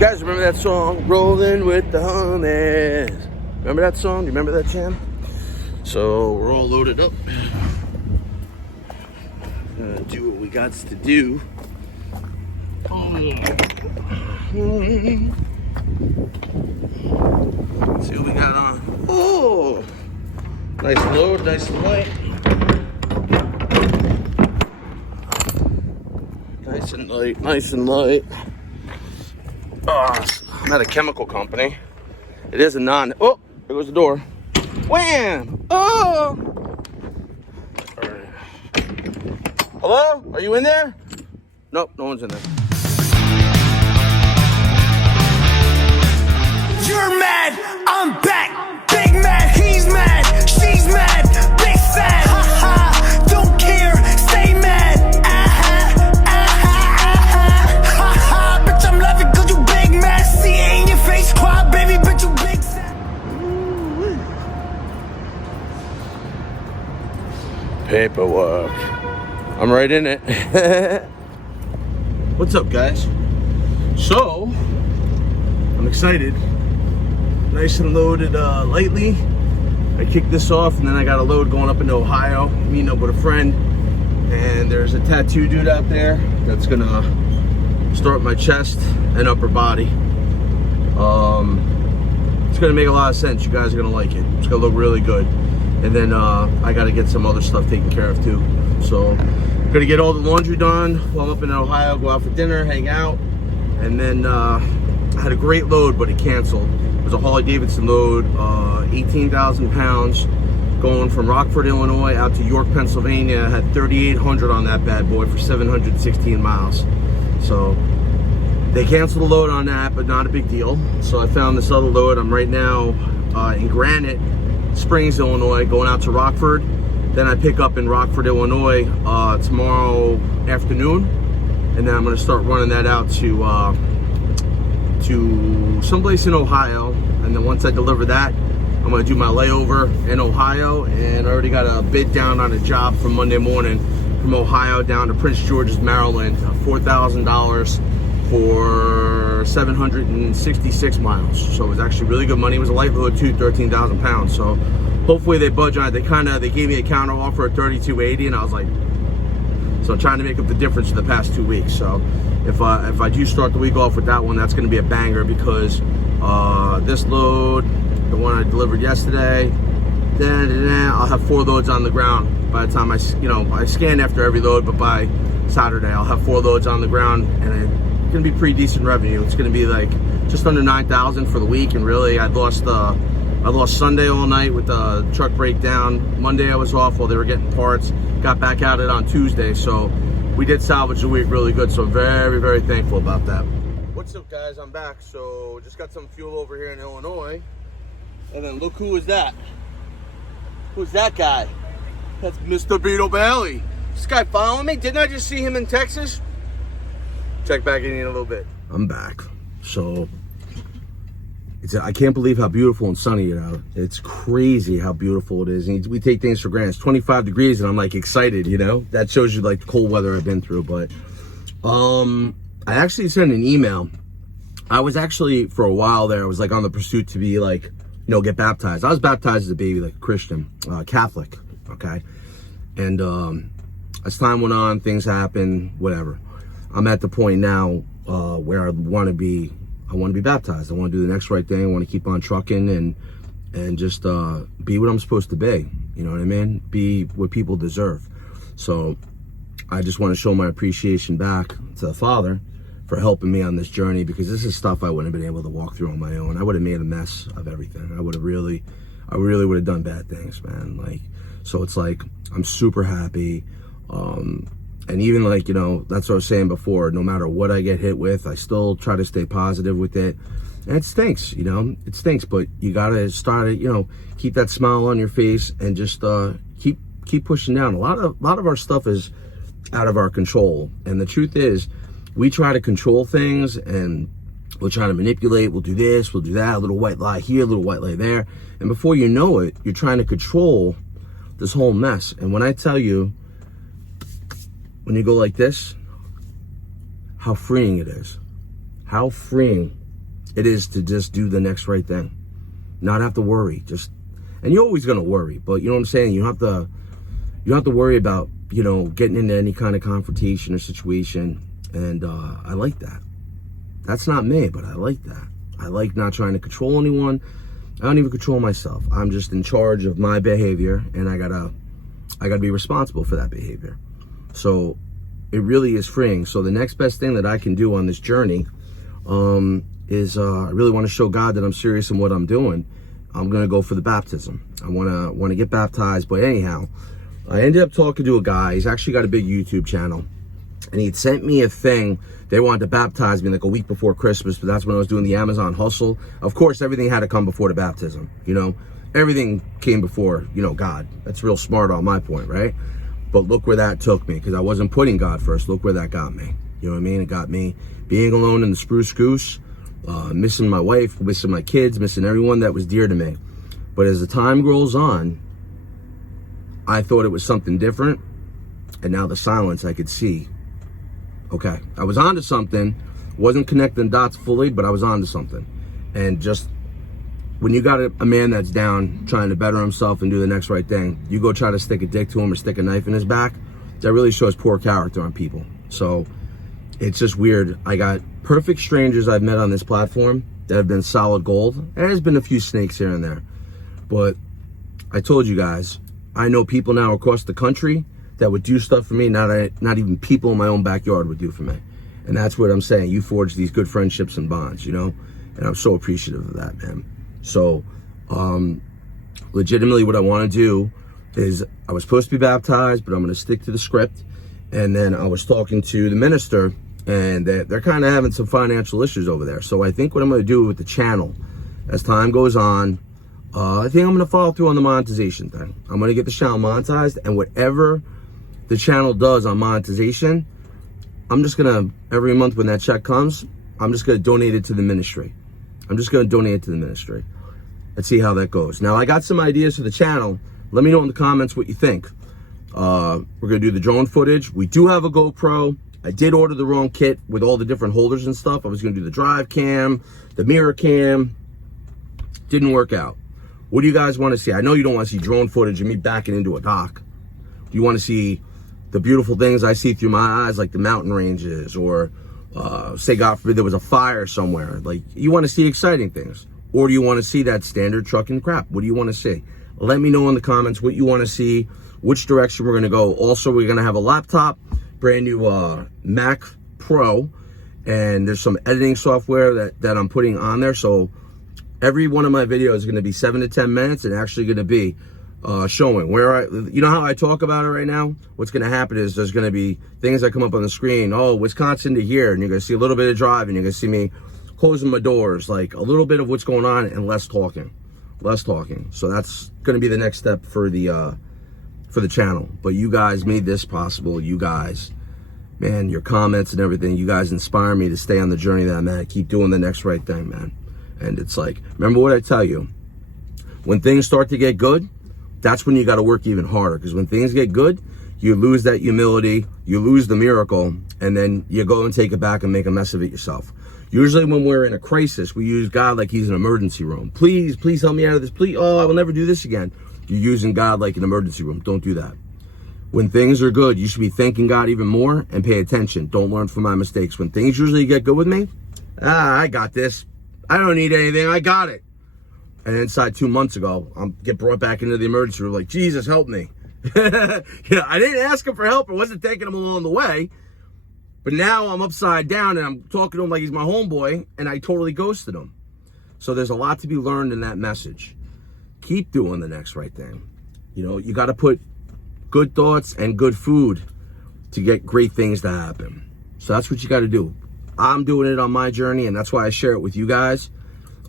guys remember that song, Rolling with the Homies? Remember that song? Do you remember that jam? So we're all loaded up. Gonna do what we got to do. Let's see what we got on. Oh, nice load, nice and light. Nice and light, nice and light. I'm at a chemical company. It is a oh, there goes the door. Wham! Oh! Right. Hello? Are you in there? Nope, no one's in there. You're mad, I'm back. Big mad, he's mad, she's mad, big sad. Ha ha, don't care, stay mad. Ha ha, bitch, I'm laughing cause you big mad. See it in your face, cry, baby, bitch, you big sad. Paperwork. I'm right in it. What's up, guys? So, I'm excited. Nice and loaded lightly. I kicked this off and then I got a load going up into Ohio, meeting up with a friend. And there's a tattoo dude out there that's gonna start my chest and upper body. It's gonna make a lot of sense. You guys are gonna like it. It's gonna look really good. And then I gotta get some other stuff taken care of too. So I'm gonna get all the laundry done while I'm up in Ohio, go out for dinner, hang out. And then I had a great load, but it canceled. It was a Harley-Davidson load, 18,000 pounds, going from Rockford, Illinois out to York, Pennsylvania. I had 3,800 on that bad boy for 716 miles. So they canceled the load on that, but not a big deal. So I found this other load. I'm right now in Granite Springs, Illinois, going out to Rockford. Then I pick up in Rockford, Illinois tomorrow afternoon. And then I'm gonna start running that out to someplace in Ohio, and then once I deliver that, I'm gonna do my layover in Ohio, and I already got a bid down on a job for Monday morning from Ohio down to Prince George's, Maryland, $4,000 for 766 miles. So it was actually really good money. It was a light load too, 13,000 pounds. So hopefully they budge on it. They gave me a counter offer at 3280, and I was like, so I'm trying to make up the difference for the past 2 weeks. So if I do start the week off with that one, that's going to be a banger, because this load, the one I delivered yesterday, I'll have 4 loads on the ground by the time I scan after every load, but by Saturday I'll have 4 loads on the ground, and it's going to be pretty decent revenue. It's going to be like just under 9,000 for the week, and really I lost Sunday all night with the truck breakdown. Monday I was off while they were getting parts. Got back at it on Tuesday, so we did salvage the week really good, so I'm very, very thankful about that. What's up, guys? I'm back. So just got some fuel over here in Illinois, and then look who is that. Who's that guy? That's Mr. Beetle Bailey. This guy following me? Didn't I just see him in Texas? Check back in a little bit. I'm back. So I can't believe how beautiful and sunny it is out. It's crazy how beautiful it is. And we take things for granted. It's 25 degrees and I'm like excited, you know? That shows you like the cold weather I've been through. But I actually sent an email. I was actually, for a while there, I was like on the pursuit to be like, you know, get baptized. I was baptized as a baby, like a Christian, Catholic, okay? And as time went on, things happened, whatever. I'm at the point now where I want to be baptized. I want to do the next right thing. I want to keep on trucking and just be what I'm supposed to be. You know what I mean? Be what people deserve. So I just want to show my appreciation back to the Father for helping me on this journey, because this is stuff I wouldn't have been able to walk through on my own. I would have made a mess of everything. I really would have done bad things, man. Like, so it's like, I'm super happy. And even like, you know, that's what I was saying before, no matter what I get hit with, I still try to stay positive with it. And it stinks, you know, it stinks, but you got to start it, you know, keep that smile on your face and just keep pushing down. A lot of our stuff is out of our control. And the truth is, we try to control things and we'll try to manipulate. We'll do this, we'll do that, a little white lie here, a little white lie there. And before you know it, you're trying to control this whole mess. And when I tell you, when you go like this, how freeing it is. How freeing it is to just do the next right thing. Not have to worry. And you're always gonna worry, but you know what I'm saying? You don't have to worry about, you know, getting into any kind of confrontation or situation. And I like that. That's not me, but I like that. I like not trying to control anyone. I don't even control myself. I'm just in charge of my behavior, and I gotta be responsible for that behavior. So it really is freeing. So the next best thing that I can do on this journey is I really want to show God that I'm serious in what I'm doing. I'm gonna go for the baptism. I wanna get baptized. But anyhow, I ended up talking to a guy. He's actually got a big YouTube channel, and he had sent me a thing. They wanted to baptize me like a week before Christmas, but that's when I was doing the Amazon hustle. Of course, everything had to come before the baptism, you know? Everything came before, you know, God. That's real smart on my point, right? But look where that took me, because I wasn't putting God first. Look where that got me. You know what I mean? It got me being alone in the Spruce Goose, missing my wife, missing my kids, missing everyone that was dear to me. But as the time goes on, I thought it was something different, and now the silence I could see. Okay, I was onto something, wasn't connecting dots fully, but I was onto something. And just when you got a man that's down trying to better himself and do the next right thing, you go try to stick a dick to him or stick a knife in his back, that really shows poor character on people. So it's just weird. I got perfect strangers I've met on this platform that have been solid gold. And there's been a few snakes here and there. But I told you guys, I know people now across the country that would do stuff for me, not even people in my own backyard would do for me. And that's what I'm saying. You forge these good friendships and bonds, you know? And I'm so appreciative of that, man. So, legitimately what I want to do is, I was supposed to be baptized, but I'm going to stick to the script. And then I was talking to the minister, and they're kind of having some financial issues over there. So I think what I'm going to do with the channel, as time goes on, I think I'm going to follow through on the monetization thing. I'm going to get the channel monetized, and whatever the channel does on monetization, I'm just going to, every month when that check comes, I'm just going to donate it to the ministry. Let's see how that goes. Now, I got some ideas for the channel. Let me know in the comments what you think. We're going to do the drone footage. We do have a GoPro. I did order the wrong kit with all the different holders and stuff. I was going to do the drive cam, the mirror cam. Didn't work out. What do you guys want to see? I know you don't want to see drone footage of me backing into a dock. Do you want to see the beautiful things I see through my eyes, like the mountain ranges, or say, God forbid, there was a fire somewhere? Like, you want to see exciting things, or do you want to see that standard trucking crap? What do you want to see? Let me know in the comments what you want to see, which direction we're going to go. Also, we're going to have a laptop, brand new Mac Pro, and there's some editing software that I'm putting on there. So every one of my videos is going to be 7 to 10 minutes, and actually going to be showing where you know how I talk about it right now? What's going to happen is there's going to be things that come up on the screen. Oh, Wisconsin to here. And you're going to see a little bit of driving. You're going to see me closing my doors, like a little bit of what's going on, and less talking. So that's going to be the next step for the channel. But you guys made this possible. You guys, man, your comments and everything, you guys inspire me to stay on the journey that I'm at. Keep doing the next right thing, man. And it's like, remember what I tell you, when things start to get good, that's when you got to work even harder. Because when things get good, you lose that humility, you lose the miracle, and then you go and take it back and make a mess of it yourself. Usually when we're in a crisis, we use God like he's an emergency room. Please help me out of this. Please, oh, I will never do this again. You're using God like an emergency room. Don't do that. When things are good, you should be thanking God even more and pay attention. Don't learn from my mistakes. When things usually get good with me, I got this. I don't need anything. I got it. And inside 2 months ago, I'll get brought back into the emergency room like, Jesus, help me. I didn't ask him for help. I wasn't taking him along the way. But now I'm upside down and I'm talking to him like he's my homeboy, and I totally ghosted him. So there's a lot to be learned in that message. Keep doing the next right thing. You know, you got to put good thoughts and good food to get great things to happen. So that's what you got to do. I'm doing it on my journey, and that's why I share it with you guys.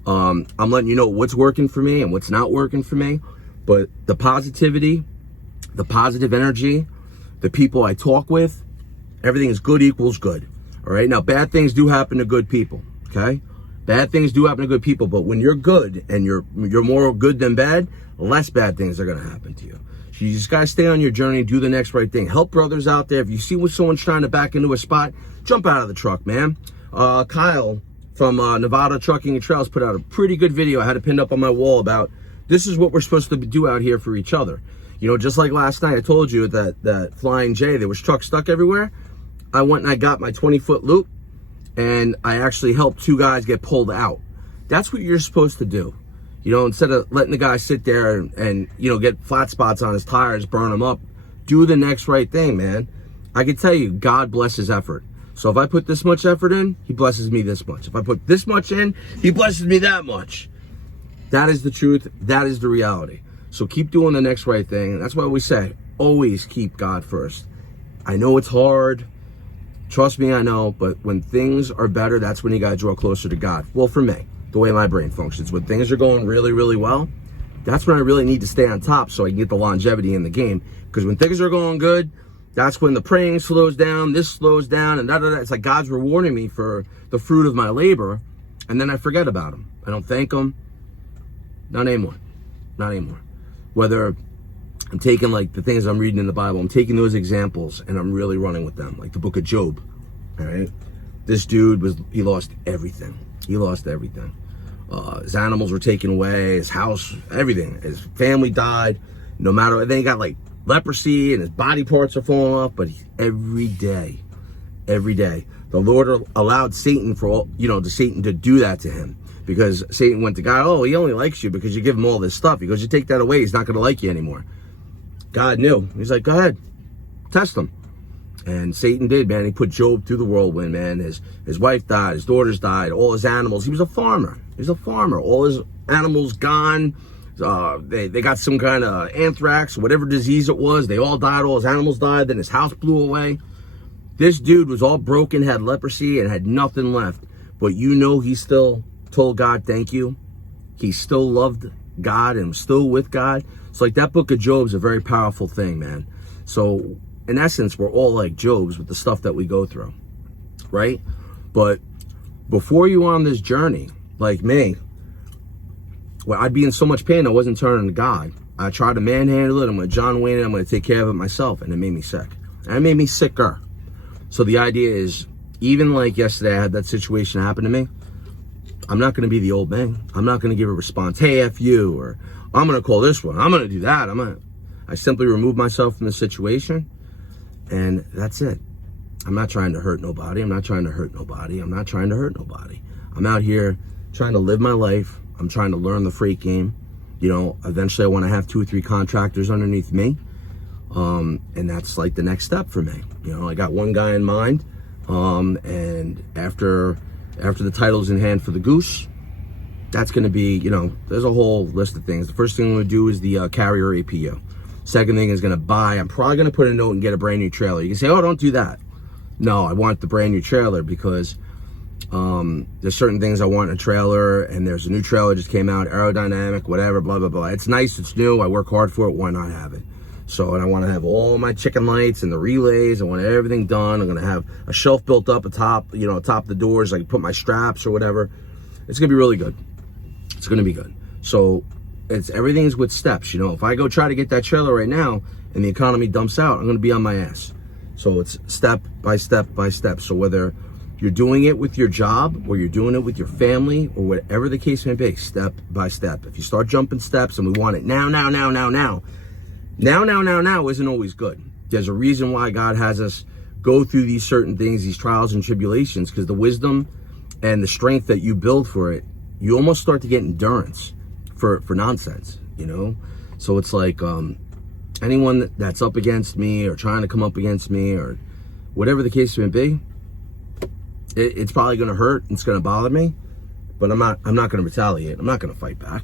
I'm letting you know what's working for me and what's not working for me. But the positivity, the positive energy, the people I talk with, everything is good equals good. All right. Now, bad things do happen to good people. Okay. Bad things do happen to good people. But when you're good and you're more good than bad, less bad things are going to happen to you. So you just got to stay on your journey, do the next right thing. Help brothers out there. If you see when someone's trying to back into a spot, jump out of the truck, man. Kyle from Nevada Trucking and Trails put out a pretty good video. I had it pinned up on my wall about this is what we're supposed to do out here for each other. You know, just like last night I told you that Flying J, there was trucks stuck everywhere. I went and I got my 20-foot loop and I actually helped 2 guys get pulled out. That's what you're supposed to do. You know, instead of letting the guy sit there and you know, get flat spots on his tires, burn them up, do the next right thing, man. I can tell you, God blesses effort. So if I put this much effort in, he blesses me this much. If I put this much in, he blesses me that much. That is the truth. That is the reality. So keep doing the next right thing. That's why we say, always keep God first. I know it's hard. Trust me, I know. But when things are better, that's when you got to draw closer to God. Well, for me, the way my brain functions, when things are going really, really well, that's when I really need to stay on top so I can get the longevity in the game. Because when things are going good, that's when the praying slows down, this slows down, and da-da-da. It's like God's rewarding me for the fruit of my labor, and then I forget about him. I don't thank him. Not anymore. Not anymore. Whether I'm taking like the things I'm reading in the Bible, I'm taking those examples and I'm really running with them. Like the book of Job, all right? This dude, he lost everything. He lost everything. His animals were taken away, his house, everything. His family died. No matter, then he got like leprosy and his body parts are falling off, but every day, the Lord allowed Satan Satan to do that to him. Because Satan went to God, oh, he only likes you because you give him all this stuff. He goes, you take that away, he's not going to like you anymore. God knew. He's like, go ahead, test him. And Satan did, man. He put Job through the whirlwind, man. His wife died, his daughters died, all his animals. He was a farmer. All his animals gone. They got some kind of anthrax, whatever disease it was. They all died, all his animals died, then his house blew away. This dude was all broken, had leprosy, and had nothing left. But you know he still told God thank you. He still loved God and was still with God. So like that book of Job is a very powerful thing, man. So in essence, we're all like Jobs with the stuff that we go through, right? But before you on this journey, like me, well, I'd be in so much pain I wasn't turning to God. I tried to manhandle it. I'm going to John Wayne it. I'm going to take care of it myself. And it made me sick. And it made me sicker. So the idea is, even like yesterday, I had that situation happen to me. I'm not going to be the old man. I'm not going to give a response, hey, F you, or I'm going to call this one. I'm going to do that. I simply remove myself from the situation, and that's it. I'm not trying to hurt nobody. I'm out here trying to live my life. I'm trying to learn the freight game. You know, eventually I want to have 2 or 3 contractors underneath me. And that's like the next step for me. You know, I got one guy in mind. And after the title's in hand for the Goose, that's going to be, you know, there's a whole list of things. The first thing I'm going to do is the carrier APU. Second thing is going to buy, I'm probably going to put a note and get a brand new trailer. You can say, oh, don't do that. No, I want the brand new trailer because there's certain things I want in a trailer, and there's a new trailer just came out, aerodynamic, whatever, blah, blah, blah. It's nice, it's new, I work hard for it, why not have it? So, and I want to have all my chicken lights and the relays. I want everything done. I'm going to have a shelf built up atop, you know, atop the doors. I can put my straps or whatever. It's going to be really good. It's going to be good. So everything's with steps. You know, if I go try to get that trailer right now and the economy dumps out, I'm going to be on my ass. So it's step by step by step. So whether you're doing it with your job or you're doing it with your family or whatever the case may be, step by step. If you start jumping steps and we want it now isn't always good. There's a reason why God has us go through these certain things, these trials and tribulations, because the wisdom and the strength that you build for it, you almost start to get endurance for nonsense, you know? So it's like anyone that's up against me or trying to come up against me or whatever the case may be, it's probably going to hurt. It's going to bother me, but I'm not going to retaliate. I'm not going to fight back.